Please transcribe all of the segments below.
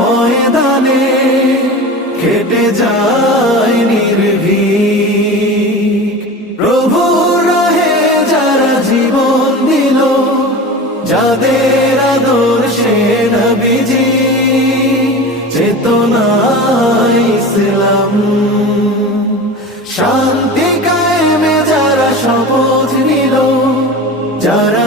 ময়দানে খেটে যায় নির্ভীক। প্রভু রহে যারা জীবন দিল, যাদের আদর্শে নবীজি চেতনা ইসলাম। শান্তি কায়েমে যারা শপথ নিল, যারা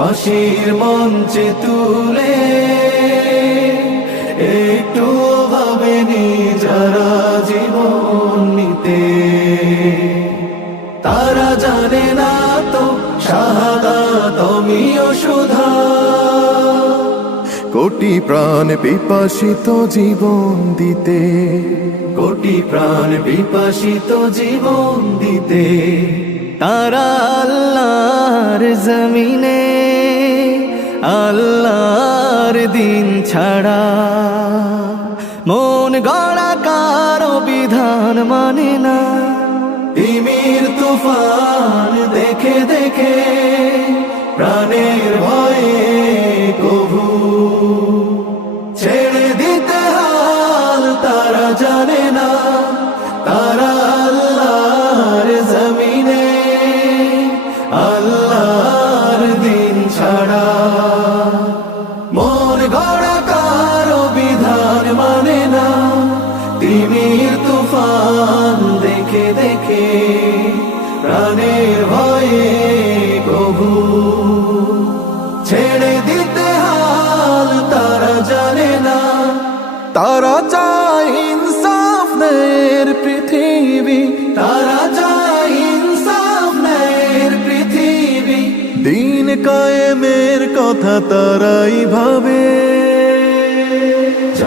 ফাঁসির মঞ্চে তুলে একটু ভাবেনি যারা জীবন নিতে। তারা জানে না তো শাহাদা তুমিও সুধা। কোটি প্রাণ পিপাসিত জীবন দিতে। কোটি প্রাণ বিপাসিত জীবন দিতে। তারা আল্লাহর জমিনে ছাড়া মন গড়া কারও বিধান মানে না। তিমির তুফান দেখে দেখে প্রাণের ভয়ে মানে না। তিমির তুফান দেখে দেখে প্রাণের ভয়ে কবু ছেড়ে দিতে হাল তারা জানে না। তারা চায় ইনসাফ পৃথিবী। তারা যায় ইনসাফ পৃথিবী। দিন কায়েমের কথা তারাই ভাবে।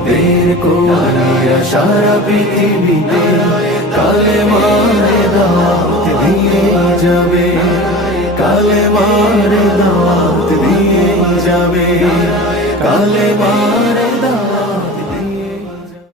আমাদের কোরআনিরা সারা পৃথিবীতে কালে মারে দাওয়াত দিয়ে যাবে কালে মারে দাওয়াত দিয়ে যাবে।